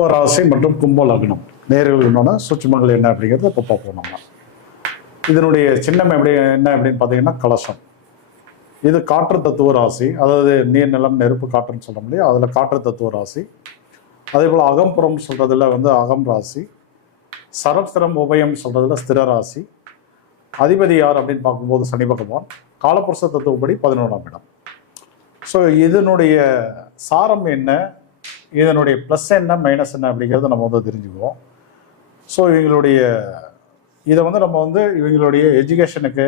கும்ப ராசி மற்றும் கும்ப லக்னம் நேர்களுக்கான சூட்சுமங்கள் என்ன அப்படிங்கிறது இப்போ பார்ப்போம். நம்ம இதனுடைய சின்னம் என்ன அப்படின்னு பார்த்தீங்கன்னா கலசம். இது காற்று தத்துவ ராசி, அதாவது நீர் நிலம் நெருப்பு காற்றுன்னு சொல்ல முடியும், அதில் காற்று தத்துவ ராசி. அதே போல் அகம்புறம் சொல்றதுல அகம் ராசி, சரஸ்திரம் உபயம் சொல்றதுல ஸ்திர ராசி. அதிபதி யார் அப்படின்னு பார்க்கும்போது சனி பகவான். காலபுருஷ தத்துவப்படி 11ஆம் இடம். ஸோ இதனுடைய சாரம் என்ன, இதனுடைய ப்ளஸ் என்ன மைனஸ் என்ன அப்படிங்கிறத நம்ம தெரிஞ்சுக்குவோம். ஸோ இதை நம்ம இவங்களுடைய எஜுகேஷனுக்கு,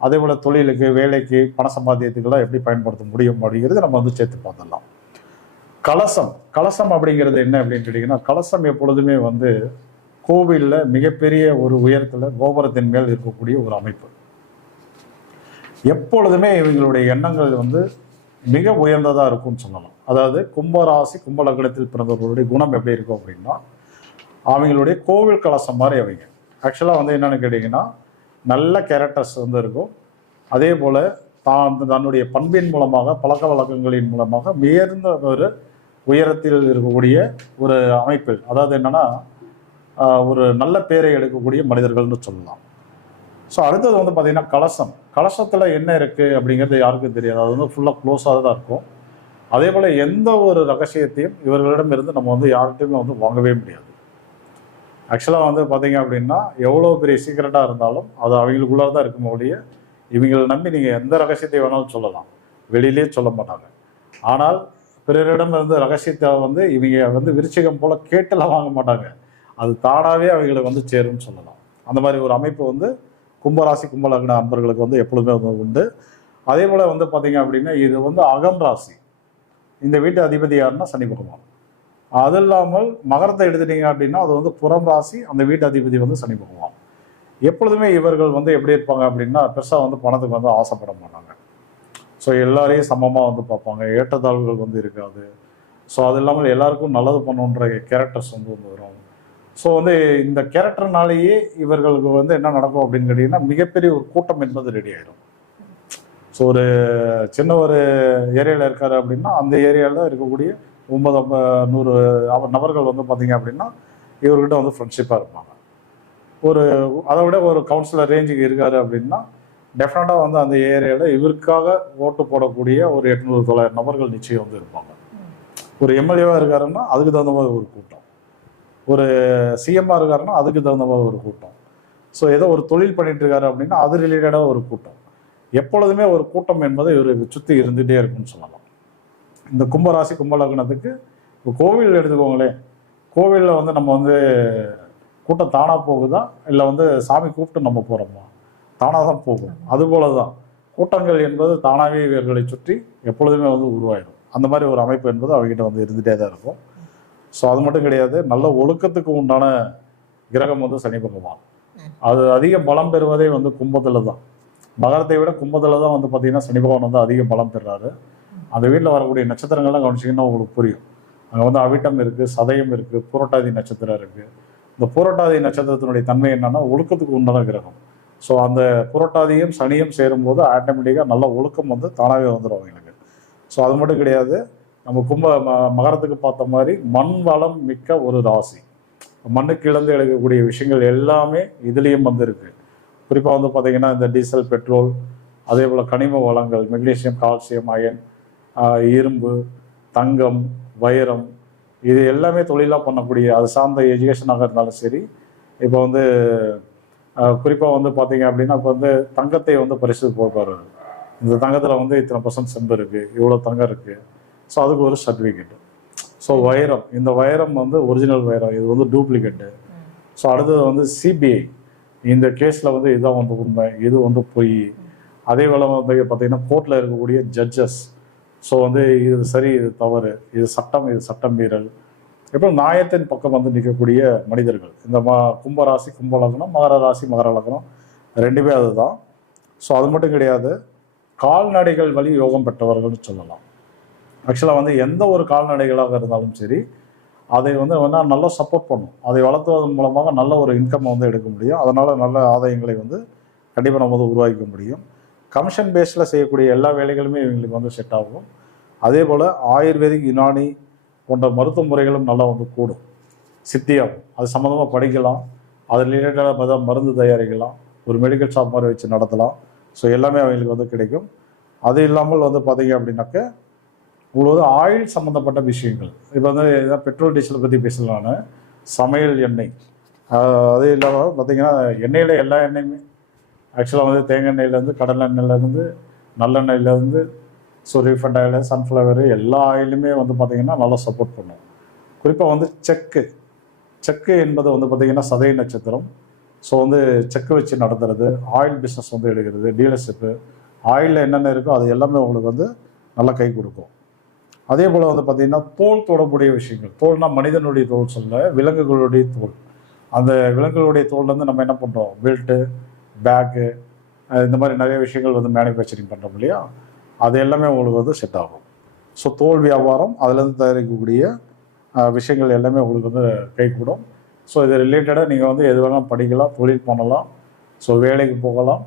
அதே போல் தொழிலுக்கு, வேலைக்கு, பண சம்பாத்தியத்துக்கெல்லாம் எப்படி பயன்படுத்த முடியும் அப்படிங்கிறது நம்ம சேர்த்து பார்த்துடலாம். கலசம் அப்படிங்கிறது என்ன அப்படின்னு கேட்டிங்கன்னா, கலசம் எப்பொழுதுமே கோவிலில் மிகப்பெரிய ஒரு உயரத்தில் கோபுரத்தின் மேல் இருக்கக்கூடிய ஒரு அமைப்பு. எப்பொழுதுமே இவங்களுடைய எண்ணங்கள் மிக உயர்ந்ததாக இருக்கும்னு சொல்லலாம். அதாவது கும்பராசி கும்ப லக்னத்தில் பிறந்தவர்களுடைய குணம் எப்படி இருக்கும் அப்படின்னா, அவங்களுடைய கோவில் கலசம் மாதிரி அவங்க. ஆக்சுவலாக என்னென்னு கேட்டிங்கன்னா, நல்ல கேரக்டர்ஸ் இருக்கும். அதே போல் தன்னுடைய பண்பின் மூலமாக, பழக்க வழக்கங்களின் மூலமாக உயர்ந்த ஒரு உயரத்தில் இருக்கக்கூடிய ஒரு அமைப்பில், அதாவது என்னென்னா ஒரு நல்ல பேரை எடுக்கக்கூடிய மனிதர்கள்னு சொல்லலாம். ஸோ அடுத்தது பார்த்தீங்கன்னா கலசத்தில் என்ன இருக்குது அப்படிங்கிறது யாருக்கும் தெரியாது. அது ஃபுல்லாக க்ளோஸாக தான் இருக்கும். அதே போல் எந்த ஒரு ரகசியத்தையும் இவர்களிடம் இருந்து நம்ம யார்கிட்டையுமே வாங்கவே முடியாது. ஆக்சுவலாக பார்த்தீங்க அப்படின்னா, எவ்வளோ பெரிய சீக்கிரட்டாக இருந்தாலும் அது அவங்களுக்குள்ளே தான் இருக்கும் ஒழிய, இவங்களை நம்பி நீங்கள் எந்த ரகசியத்தை வேணாலும் சொல்லலாம், வெளியிலே சொல்ல மாட்டாங்க. ஆனால் பிறரிடம் ரகசியத்தை இவங்க விருச்சிகம் போல் கேட்டெல்லாம் வாங்க மாட்டாங்க. அது தானாகவே அவங்களை சேரும்னு சொல்லலாம். அந்த மாதிரி ஒரு அமைப்பு கும்பராசி கும்ப லக்ன அன்பர்களுக்கு எப்பொழுதுமே உண்டு. அதே போல் பார்த்தீங்க அப்படின்னா, இது அகம் ராசி. இந்த வீட்டு அதிபதி யாருன்னா சனி பகவான். அது இல்லாமல் மகரத்தை எடுத்துட்டீங்க அப்படின்னா அது புறம் ராசி, அந்த வீட்டு அதிபதி சனி பகவான். எப்பொழுதுமே இவர்கள் எப்படி இருப்பாங்க அப்படின்னா, பெருசாக பணத்துக்கு ஆசைப்பட மாட்டாங்க. ஸோ எல்லாரையும் சமமாக பார்ப்பாங்க. ஏற்றத்தாழ்வுகள் இருக்காது. ஸோ அது இல்லாமல் எல்லாருக்கும் நல்லது பண்ணணுன்ற கேரக்டர்ஸ் வரும். ஸோ இந்த கேரக்டர்னாலேயே இவர்களுக்கு என்ன நடக்கும் அப்படின்னு கேட்டிங்கன்னா, மிகப்பெரிய ஒரு கூட்டம் என்பது ரெடி ஆகிடும். ஸோ ஒரு சின்ன ஒரு ஏரியாவில் இருக்காரு அப்படின்னா, அந்த ஏரியாவில் இருக்கக்கூடிய 90-100 நபர்கள் பார்த்தீங்க அப்படின்னா இவர்கிட்ட ஃப்ரெண்ட்ஷிப்பாக இருப்பாங்க. அதை விட ஒரு கவுன்சிலர் ரேஞ்சுக்கு இருக்காரு அப்படின்னா, டெஃபினட்டாக அந்த ஏரியாவில் இவருக்காக ஓட்டு போடக்கூடிய ஒரு 800-900 நபர்கள் நிச்சயம் இருப்பாங்க. ஒரு எம்எல்ஏவாக இருக்காருன்னா அதுக்கு தகுந்த மாதிரி ஒரு கூட்டம், ஒரு சிஎம்மாக இருக்காருன்னா அதுக்கு தகுந்த மாதிரி ஒரு கூட்டம். ஸோ ஏதோ ஒரு தொழில் பண்ணிட்டு இருக்காரு அப்படின்னா அது ரிலேட்டடாக ஒரு கூட்டம். எப்பொழுதுமே ஒரு கூட்டம் என்பது இவருக்கு சுற்றி இருந்துகிட்டே இருக்குன்னு சொல்லலாம். இந்த கும்பராசி கும்ப லக்னத்துக்கு இப்போ கோவில் எடுத்துக்கோங்களேன். கோவிலில் நம்ம கூட்டம் தானாக போகுதா இல்லை சாமி கூப்பிட்டு நம்ம போகிறோமா? தானாக தான் போகும். அதுபோல தான் கூட்டங்கள் என்பது தானாகவே இவர்களை சுற்றி எப்பொழுதுமே உருவாயிடும். அந்த மாதிரி ஒரு அமைப்பு என்பது அவங்ககிட்ட இருந்துகிட்டே தான் இருக்கும். ஸோ அது மட்டும் கிடையாது, நல்ல ஒழுக்கத்துக்கு உண்டான கிரகம் சனி பகவான். அது அதிக பலம் பெறுவதே கும்பத்தில் தான். மகரத்தை விட கும்பத்தில் தான் பார்த்தீங்கன்னா சனி பகவான் அதிக பலம் பெறாரு. அந்த வீட்டில் வரக்கூடிய நட்சத்திரங்கள்லாம் கவனிச்சிங்கன்னா உங்களுக்கு புரியும். அங்கே அவிட்டம் இருக்குது, சதயம் இருக்குது, புரட்டாதி நட்சத்திரம் இருக்குது. இந்த புரட்டாதி நட்சத்திரத்தினுடைய தன்மை என்னன்னா ஒழுக்கத்துக்கு உண்டான கிரகம். ஸோ அந்த புரட்டாதியும் சனியும் சேரும்போது ஆட்டோமேட்டிக்காக நல்ல ஒழுக்கம் தானாகவே வந்துடும் அவங்களுக்கு. ஸோ அது மட்டும் கிடையாது, நம்ம மகரத்துக்கு பார்த்த மாதிரி மண் வளம் மிக்க ஒரு ராசி. மண்ணுக்கு இழந்து எடுக்கக்கூடிய விஷயங்கள் எல்லாமே இதுலேயும் இருக்கு. குறிப்பாக பார்த்தீங்கன்னா இந்த டீசல், பெட்ரோல், அதே போல் கனிம வளங்கள், மெக்னீசியம், கால்சியம், அயன், இரும்பு, தங்கம், வைரம், இது எல்லாமே தொழிலாக பண்ணக்கூடிய அது சார்ந்த எஜுகேஷனாக இருந்தாலும் சரி. இப்போ குறிப்பாக பார்த்தீங்க அப்படின்னா, இப்போ தங்கத்தை பரிசு போடுவார். இந்த தங்கத்தில் இத்தனை % செம்பு இருக்குது, இவ்வளோ தங்கம் இருக்குது. ஸோ அதுக்கு ஒரு சர்டிஃபிகேட்டு. ஸோ வைரம், இந்த வைரம் ஒரிஜினல் வைரம், இது டூப்ளிகேட்டு. ஸோ அடுத்தது சிபிஐ, இந்த கேஸில் இதுதான் உண்மை, இது பொய். அதே போல் பார்த்தீங்கன்னா கோர்ட்டில் இருக்கக்கூடிய ஜட்ஜஸ். ஸோ இது சரி, இது தவறு, இது சட்டம், இது சட்டம் மீறல். இப்போ நியாயத்தின் பக்கம் நிற்கக்கூடிய மனிதர்கள் இந்த கும்பராசி கும்ப லக்னம், மகர ராசி மகர லக்னம் ரெண்டுமே அதுதான். ஸோ அது மட்டும் கிடையாது, கால்நடைகள் வழி யோகம் பெற்றவர்கள்னு சொல்லலாம். ஆக்சுவலாக எந்த ஒரு கால்நடைகளாக இருந்தாலும் சரி, அதை நல்லா சப்போர்ட் பண்ணும். அதை வளர்த்துவதன் மூலமாக நல்ல ஒரு இன்கம் எடுக்க முடியும். அதனால் நல்ல ஆதாயங்களை கண்டிப்பாக நம்ம உருவாக்க முடியும். கமிஷன் பேஸில் செய்யக்கூடிய எல்லா வேலைகளுமே இவங்களுக்கு செட் ஆகும். அதே போல் ஆயுர்வேதிக், யுனானி போன்ற மருத்துவ முறைகளும் நல்லா கூடும். சித்தியாகும். அது சம்மந்தமாக படிக்கலாம், அது ரிலேட்டடாக மருந்து தயாரிக்கலாம், ஒரு மெடிக்கல் ஷாப் மாதிரி வச்சு நடத்தலாம். ஸோ எல்லாமே அவங்களுக்கு வந்து கிடைக்கும். அது இல்லாமல் வந்து பார்த்தீங்க அப்படின்னாக்க உங்களுக்கு ஆயில் சம்மந்தப்பட்ட விஷயங்கள், இப்போ வந்து ஏதாவது பெட்ரோல் டீசலை பற்றி பேசலான்னு, சமையல் எண்ணெய், அது இல்லாமல் பார்த்தீங்கன்னா எண்ணெயில் எல்லா எண்ணெயுமே ஆக்சுவலாக வந்து தேங்காய் எண்ணெயிலேருந்து, கடல் எண்ணெயிலேருந்து, நல்லெண்ணெயிலேருந்து, ஸோ ரீஃபண்ட் ஆயில், சன்ஃப்ளவர் எல்லா ஆயிலுமே வந்து பார்த்திங்கன்னா நல்லா சப்போர்ட் பண்ணும். குறிப்பாக வந்து செக்கு என்பது வந்து பார்த்திங்கன்னா சதய நட்சத்திரம். ஸோ வந்து செக்கு வச்சு நடத்துறது, ஆயில் பிஸ்னஸ் வந்து எடுக்கிறது, டீலர்ஷிப்பு, ஆயிலில் என்னென்ன இருக்கோ அது எல்லாமே உங்களுக்கு வந்து நல்லா கை கொடுக்கும். அதே போல் வந்து பார்த்திங்கன்னா தோல் தொடர்புடைய விஷயங்கள், தோல்னால் மனிதனுடைய தோல் சொல்ல, விலங்குகளுடைய தோல். அந்த விலங்குகளுடைய தோல்லேருந்து நம்ம என்ன பண்ணுறோம், பெல்ட்டு, பேக்கு, இந்த மாதிரி நிறைய விஷயங்கள் வந்து மேனுஃபேக்சரிங் பண்ணுறோம் இல்லையா, அது எல்லாமே உங்களுக்கு வந்து செட் ஆகும். ஸோ தோல் வியாபாரம், அதுலேருந்து தயாரிக்கக்கூடிய விஷயங்கள் எல்லாமே உங்களுக்கு வந்து கைகூடும். ஸோ இது ரிலேட்டடாக நீங்கள் வந்து எது வேணாலும் படிக்கலாம், தொழில் பண்ணலாம், ஸோ வேலைக்கு போகலாம்.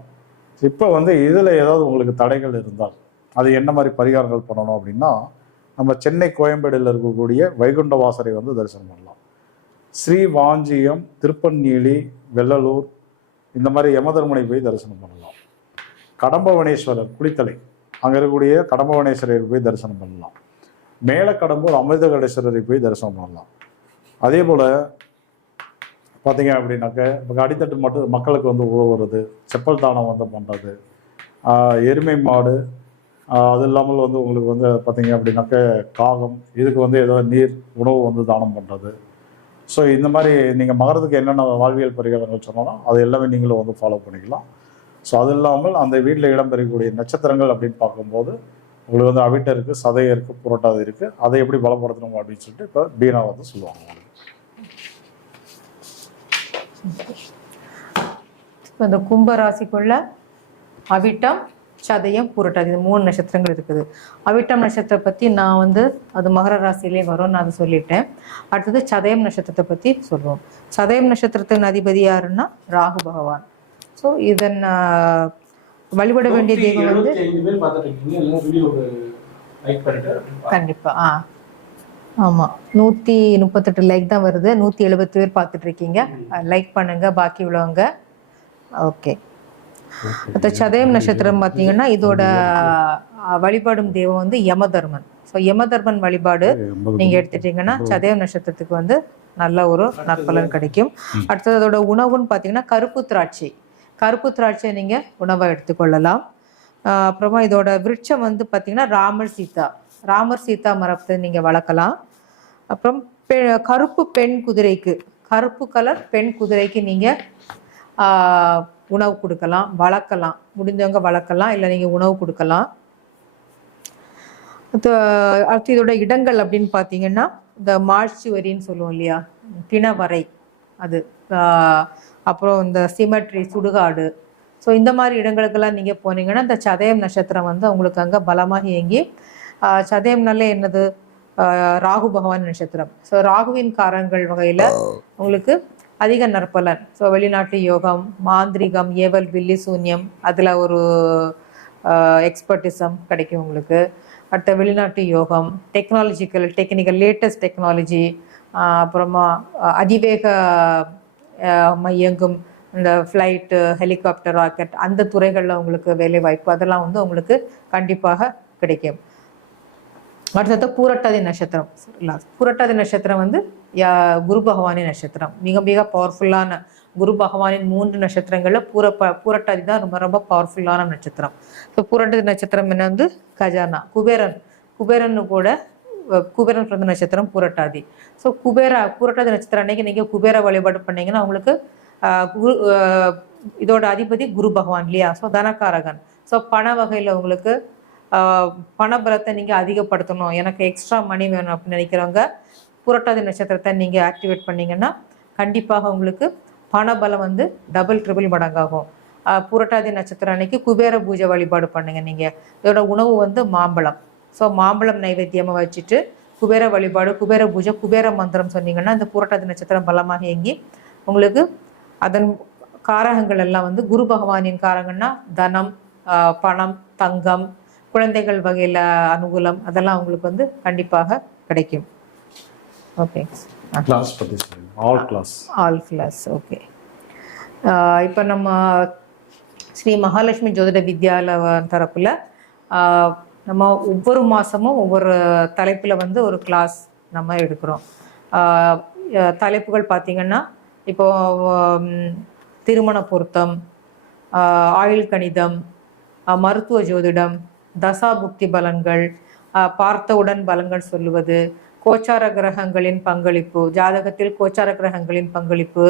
இப்போ வந்து இதில் ஏதாவது உங்களுக்கு தடைகள் இருந்தால் அது என்ன மாதிரி பரிகாரங்கள் பண்ணணும் அப்படின்னா, நம்ம சென்னை கோயம்பேடில் இருக்கக்கூடிய வைகுண்ட வாசரை வந்து தரிசனம் பண்ணலாம். ஸ்ரீ வாஞ்சியம், திருப்பநீலி, வெள்ளலூர், இந்த மாதிரி யமதர்மனை போய் தரிசனம் பண்ணலாம். கடம்பவனேஸ்வரர் குளித்தலை, அங்கே இருக்கக்கூடிய கடம்பவனேஸ்வரரை போய் தரிசனம் பண்ணலாம். மேலக்கடம்பூர் அமிர்தகடேஸ்வரரை போய் தரிசனம் பண்ணலாம். அதே போல் பார்த்தீங்க அப்படின்னாக்க இப்போ அடித்தட்டு மட்டும் மக்களுக்கு வந்து உதவுறது, செப்பல் தானம் வந்து பண்ணுறது, எருமை மாடு, அது இல்லாமல் வந்து உங்களுக்கு வந்து பார்த்தீங்க அப்படின்னாக்க காகம், இதுக்கு வந்து ஏதாவது நீர் உணவு வந்து தானம் பண்ணுறது. ஸோ இந்த மாதிரி நீங்கள் மகரத்துக்கு என்னென்ன வாழ்வியல் பரிகாரங்கள் சொன்னாலும் அது எல்லாமே நீங்களும் வந்து ஃபாலோ பண்ணிக்கலாம். ஸோ அது இல்லாமல் அந்த வீட்டில் இடம்பெறக்கூடிய நட்சத்திரங்கள் அப்படின்னு பார்க்கும்போது உங்களுக்கு வந்து அவிட்டம் இருக்குது, சதயம் இருக்குது, புரட்டாதி இருக்குது. அதை எப்படி பலப்படுத்தணும் அப்படின்னு சொல்லிட்டு இப்போ பீனா வந்து சொல்லுவாங்க. இப்போ இந்த கும்பராசிக்குள்ள அவிட்டம், சதயம், புரட்டாதி, இது 3 நட்சத்திரங்கள் இருக்குது. அவிட்டம் நட்சத்திரத்தை பற்றி நான் வந்து அது மகர ராசியிலே வரும்னு நான் அதை சொல்லிட்டேன். அடுத்தது சதயம் நட்சத்திரத்தை பற்றி சொல்லுவோம். சதயம் நட்சத்திரத்தின் அதிபதி யாருன்னா ராகு பகவான். ஸோ இதன் வழிபட வேண்டிய தெய்வம் வந்து கண்டிப்பா ஆமா 138 லைக் தான் வருது. 170 பேர் பார்த்துட்டு இருக்கீங்க. லைக் பண்ணுங்க பாக்கி உள்ளவங்க. ஓகே, அந்த சதயம் நட்சத்திரம் பார்த்தீங்கன்னா இதோட வழிபாடும் தெய்வம் வந்து யமதர்மன். ஸோ யமதர்மன் வழிபாடு நீங்க எடுத்துட்டீங்கன்னா சதயம் நட்சத்திரத்துக்கு வந்து நல்ல ஒரு நற்பலன் கிடைக்கும். அடுத்தது அதோட உணவுன்னு பார்த்தீங்கன்னா கருப்பு திராட்சை நீங்க உணவை எடுத்துக்கொள்ளலாம். அப்புறமா இதோட விருட்சம் வந்து பார்த்தீங்கன்னா ராமர் சீதா மரத்தை நீங்க வளர்க்கலாம். அப்புறம் கருப்பு கலர் பெண் குதிரைக்கு நீங்க உணவு கொடுக்கலாம், வளர்க்கலாம், முடிஞ்சவங்க வளர்க்கலாம், இல்லை நீங்க உணவு கொடுக்கலாம். அடுத்து இதோட இடங்கள் அப்படின்னு பார்த்தீங்கன்னா இந்த மாழ்ச்சுவரின்னு சொல்லுவோம் இல்லையா, பிணவரை, அது அப்புறம் இந்த சிமெட்ரி, சுடுகாடு. ஸோ இந்த மாதிரி இடங்களுக்கெல்லாம் நீங்கள் போனீங்கன்னா இந்த சதயம் நட்சத்திரம் வந்து உங்களுக்கு அங்கே பலமாக இயங்கி, சதயம்னாலே என்னது, ராகு பகவான் நட்சத்திரம். ஸோ ராகுவின் காரங்கள் வகையில் உங்களுக்கு அதிக நற்பலன். ஸோ வெளிநாட்டு யோகம், மாந்திரிகம், ஏவல் வில்லி சூன்யம், அதில் ஒரு எக்ஸ்பர்டிசம் கிடைக்கும் உங்களுக்கு. அடுத்த வெளிநாட்டு யோகம், டெக்னிக்கல் லேட்டஸ்ட் டெக்னாலஜி, அப்புறமா அதிவேக இயங்கும் இந்த ஃப்ளைட்டு, ஹெலிகாப்டர், ராக்கெட், அந்த துறைகளில் உங்களுக்கு வேலை வாய்ப்பு அதெல்லாம் வந்து உங்களுக்கு கண்டிப்பாக கிடைக்கும். அடுத்தது பூரட்டாதி நட்சத்திரம். பூரட்டாதி நட்சத்திரம் வந்து குரு பகவானின் நட்சத்திரம். மிக மிக பவர்ஃபுல்லான குரு பகவானின் 3 நட்சத்திரங்களில் பூரட்டாதி தான் ரொம்ப ரொம்ப பவர்ஃபுல்லான நட்சத்திரம். ஸோ பூரட்டாதி நட்சத்திரம் என்ன வந்து கஜானா, குபேரன் பிறந்த நட்சத்திரம் பூரட்டாதி. ஸோ பூரட்டாதி நட்சத்திரம் அன்னைக்கு நீங்கள் குபேர வழிபாடு பண்ணீங்கன்னா உங்களுக்கு இதோட அதிபதி குரு பகவான் இல்லையா. ஸோ தனக்காரகன். ஸோ பண வகையில் உங்களுக்கு பணபலத்தை நீங்கள் அதிகப்படுத்தணும், எனக்கு எக்ஸ்ட்ரா மணி வேணும் அப்படின்னு நினைக்கிறவங்க புரட்டாதி நட்சத்திரத்தை நீங்கள் ஆக்டிவேட் பண்ணிங்கன்னா கண்டிப்பாக உங்களுக்கு பணபலம் வந்து டபுள் ட்ரிபிள் மடங்காகும். புரட்டாதி நட்சத்திரம் அன்னைக்கு குபேர பூஜை வழிபாடு பண்ணுங்க. நீங்கள் இதோட உணவு வந்து மாம்பழம். ஸோ மாம்பழம் நைவேத்தியமாக வச்சுட்டு குபேர வழிபாடு, குபேர பூஜை, குபேர மந்திரம் சொன்னீங்கன்னா இந்த புரட்டாதி நட்சத்திரம் பலமாக இயங்கி உங்களுக்கு அதன் காரகங்கள் எல்லாம் வந்து குரு பகவானின் காரகம்னா தனம், பணம், தங்கம், குழந்தைகள் வகையில் அனுகூலம், அதெல்லாம் உங்களுக்கு வந்து கண்டிப்பாக கிடைக்கும். ஓகே. கிளாஸ் பற்றி சொல்லுங்க. All class. All class. Okay. இப்போ நம்ம ஸ்ரீ மகாலட்சுமி ஜோதிட வித்யாலயா தரப்பில் நம்ம ஒவ்வொரு மாதமும் ஒவ்வொரு தலைப்பில் வந்து ஒரு கிளாஸ் நம்ம எடுக்கிறோம். தலைப்புகள் பார்த்திங்கன்னா இப்போ திருமண பொருத்தம், ஆயுள் கணிதம், மருத்துவ ஜோதிடம், தசாபுக்தி பலன்கள், பார்த்தவுடன் பலன்கள் சொல்லுவது, கோச்சார கிரகங்களின் பங்களிப்பு, ஜாதகத்தில் கோச்சார கிரகங்களின் பங்களிப்பு,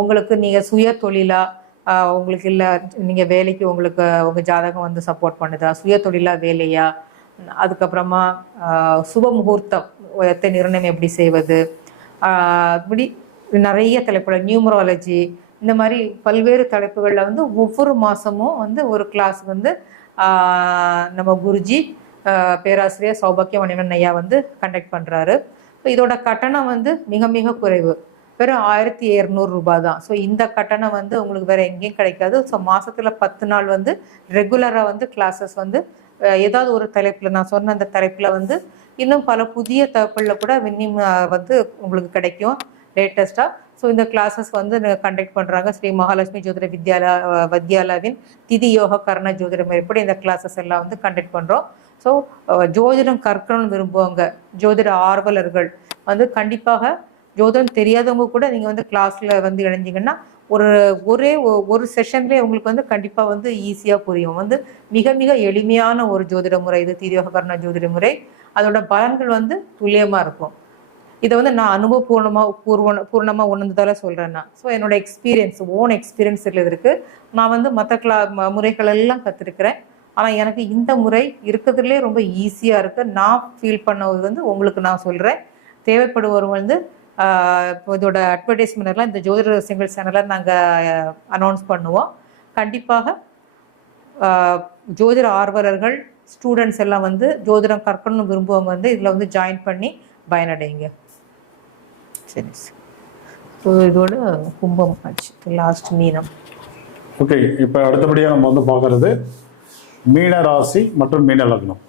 உங்களுக்கு நீங்கள் சுய தொழிலாக உங்களுக்கு இல்லை நீங்கள் வேலைக்கு உங்களுக்கு உங்கள் ஜாதகம் வந்து சப்போர்ட் பண்ணுதா, சுய தொழிலாக வேலையா, அதுக்கப்புறமா சுப முகூர்த்தம் நிர்ணயம் எப்படி செய்வது, இப்படி நிறைய தலைப்புகள், நியூமராலஜி, இந்த மாதிரி பல்வேறு தலைப்புகளில் வந்து ஒவ்வொரு மாதமும் வந்து ஒரு கிளாஸ் வந்து நம்ம குருஜி பேராசிரியர் சௌபாக்கியம் மணிவண்ணன் ஐயா வந்து கண்டக்ட் பண்ணுறாரு. ஸோ இதோட கட்டணம் வந்து மிக மிக குறைவு, வெறும் 1700 ரூபாய் தான். ஸோ இந்த கட்டணம் வந்து உங்களுக்கு வேறு எங்கேயும் கிடைக்காது. ஸோ மாதத்தில் 10 நாள் வந்து ரெகுலராக வந்து கிளாஸஸ் வந்து ஏதாவது ஒரு தலைப்பில், நான் சொன்ன அந்த தலைப்பில் வந்து இன்னும் பல புதிய தகவலில் கூட இன்னும் வந்து உங்களுக்கு கிடைக்கும் லேட்டஸ்ட்டாக. ஸோ இந்த கிளாஸஸ் வந்து கண்டக்ட் பண்ணுறாங்க ஸ்ரீ மகாலட்சுமி ஜோதிட வித்யாலயாவின் திதி யோக கர்ண ஜோதிட முறைப்படி இந்த கிளாஸஸ் எல்லாம் வந்து கண்டக்ட் பண்ணுறோம். ஸோ ஜோதிடம் கற்கணும்னு விரும்புவாங்க ஜோதிட ஆர்வலர்கள் வந்து கண்டிப்பாக, ஜோதிடம் தெரியாதவங்க கூட நீங்கள் வந்து கிளாஸில் வந்து இணைஞ்சிங்கன்னா ஒரு செஷன்லேயே உங்களுக்கு வந்து கண்டிப்பாக வந்து ஈஸியாக புரியும். வந்து மிக மிக எளிமையான ஒரு ஜோதிட முறை இது, திதியோக கர்ண ஜோதிட முறை. அதோட பலன்கள் வந்து துல்லியமாக இருக்கும். இதை வந்து நான் பூர்ணமாக உணர்ந்ததால சொல்கிறேன் நான். ஸோ என்னோட ஓன் எக்ஸ்பீரியன்ஸ் இதில் இருக்குது. நான் வந்து மற்ற முறைகள் எல்லாம் கற்றுருக்கிறேன். ஆனால் எனக்கு இந்த முறை இருக்கிறதுலே ரொம்ப ஈஸியாக இருக்குது. நான் ஃபீல் பண்ணது வந்து உங்களுக்கு நான் சொல்கிறேன். தேவைப்படுவோர் வந்து இப்போ இதோட அட்வர்டைஸ்மெண்ட்லாம் இந்த ஜோதிட சிங்கிள் சேனலில் நாங்கள் அனௌன்ஸ் பண்ணுவோம். கண்டிப்பாக ஜோதிட ஆர்வலர்கள், ஸ்டூடெண்ட்ஸ் எல்லாம் வந்து ஜோதிடம் கற்கணும்னு விரும்புவவங்க வந்து இதில் வந்து ஜாயின் பண்ணி பயனடைங்க. சரி, ஸோ இதோட கும்பம் ஆச்சு, லாஸ்ட் மீனம். ஓகே, இப்போ அடுத்தபடியாக நம்ம வந்து பார்க்குறது மீன ராசி மற்றும் மீன லக்னம்.